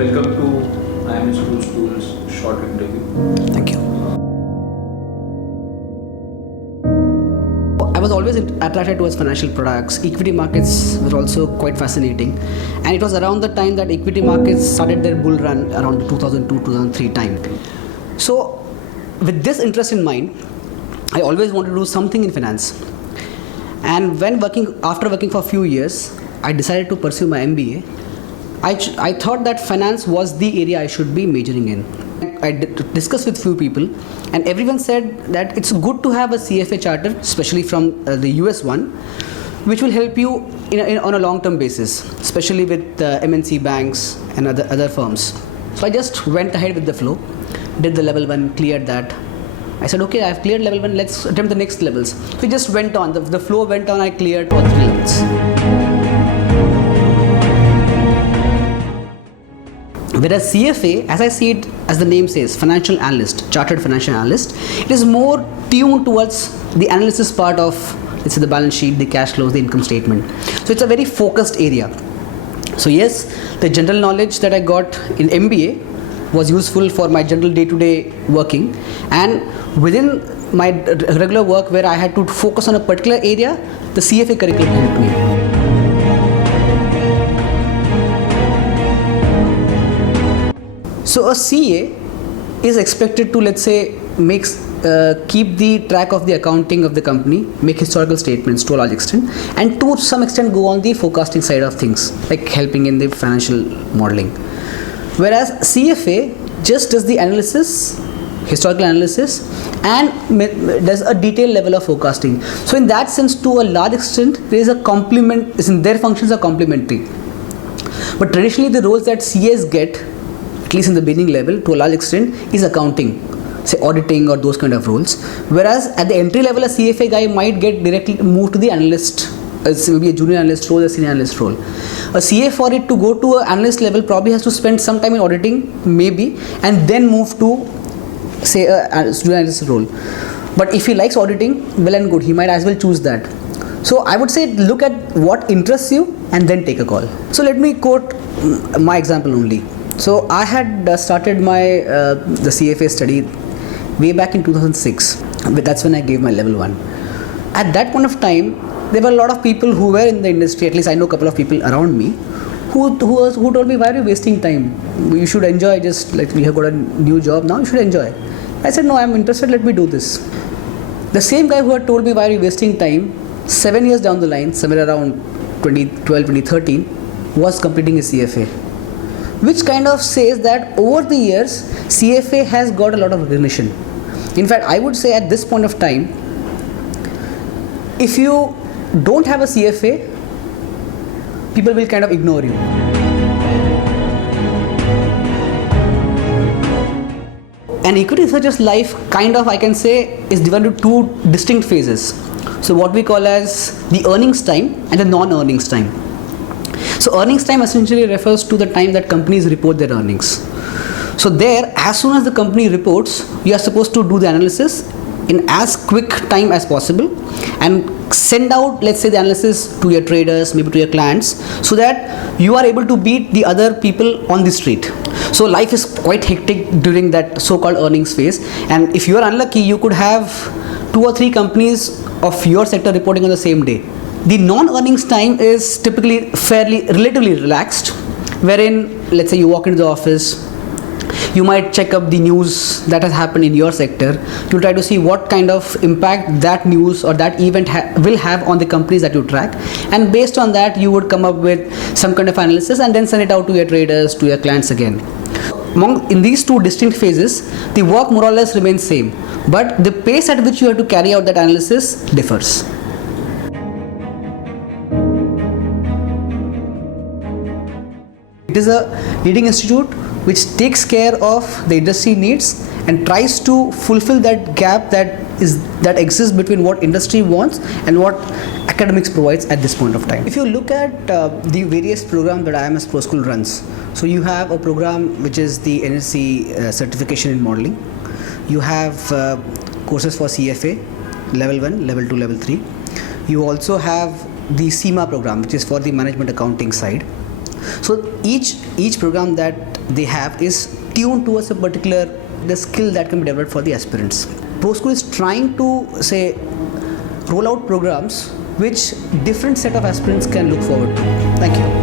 welcome to IMS Proschool's short interview. Thank you. I was always attracted towards financial products. Equity markets were also quite fascinating, and it was around the time that equity markets started their bull run around 2002-2003 time. So with this interest in mind, I always wanted to do something in finance. And after working for a few years, I decided to pursue my MBA. I thought that finance was the area I should be majoring in. I discussed with few people, and everyone said that it's good to have a CFA charter, especially from the US one, which will help you on a long-term basis, especially with MNC banks and other firms. So I just went ahead with the flow, did the level 1, cleared that. I said, okay, I've cleared level 1, let's attempt the next levels. So it just went on, the flow went on, I cleared all 3 levels. Whereas CFA, as I see it, as the name says, financial analyst, chartered financial analyst, it is more tuned towards the analysis part of, let's say, the balance sheet, the cash flows, the income statement. So it's a very focused area. So yes, the general knowledge that I got in MBA was useful for my general day-to-day working, and within my regular work where I had to focus on a particular area, the CFA curriculum helped me. So a CA is expected to, let's say, keep the track of the accounting of the company, make historical statements to a large extent, and to some extent go on the forecasting side of things, like helping in the financial modeling. Whereas CFA just does the analysis, historical analysis, and does a detailed level of forecasting. So in that sense, to a large extent, there is a complement, their functions are complementary. But traditionally, the roles that CAs get, at least in the beginning level, to a large extent, is accounting, say auditing or those kind of roles. Whereas at the entry level, a CFA guy might get directly moved to the analyst, maybe a junior analyst role, a senior analyst role. A CA, for it to go to an analyst level, probably has to spend some time in auditing, maybe, and then move to, say, a junior analyst role. But if he likes auditing, well and good, he might as well choose that. So I would say look at what interests you and then take a call. So let me quote my example only. So I had started my the CFA study way back in 2006. That's when I gave my level 1. At that point of time, there were a lot of people who were in the industry, at least I know a couple of people around me, who told me, why are you wasting time? You should enjoy, just like we have got a new job now, you should enjoy. I said, no, I'm interested, let me do this. The same guy who had told me, why are you wasting time, 7 years down the line, somewhere around 2012, 2013, was completing his CFA. Which kind of says that over the years, CFA has got a lot of recognition. In fact, I would say at this point of time, if you don't have a CFA, people will kind of ignore you. An equity researcher's life, kind of, I can say, is divided into 2 distinct phases. So what we call as the earnings time and the non-earnings time. So earnings time essentially refers to the time that companies report their earnings. So there, as soon as the company reports, you are supposed to do the analysis in as quick time as possible and send out, let's say, the analysis to your traders, maybe to your clients, so that you are able to beat the other people on the street. So life is quite hectic during that so-called earnings phase, and if you are unlucky, you could have 2 or 3 companies of your sector reporting on the same day. The non-earnings time is typically relatively relaxed, wherein, let's say, you walk into the office, you might check up the news that has happened in your sector. You'll try to see what kind of impact that news or that event will have on the companies that you track, and based on that, you would come up with some kind of analysis and then send it out to your traders, to your clients again. In these 2 distinct phases, the work more or less remains same, but the pace at which you have to carry out that analysis differs. It is a leading institute which takes care of the industry needs and tries to fulfill that gap that exists between what industry wants and what academics provides at this point of time. If you look at the various programs that IMS Proschool runs, so you have a program which is the NSE certification in modeling. You have courses for CFA, level 1, level 2, level 3. You also have the CIMA program, which is for the management accounting side. So each program that they have is tuned towards a particular the skill that can be developed for the aspirants. Proschool is trying to say roll out programs which different set of aspirants can look forward to. Thank you.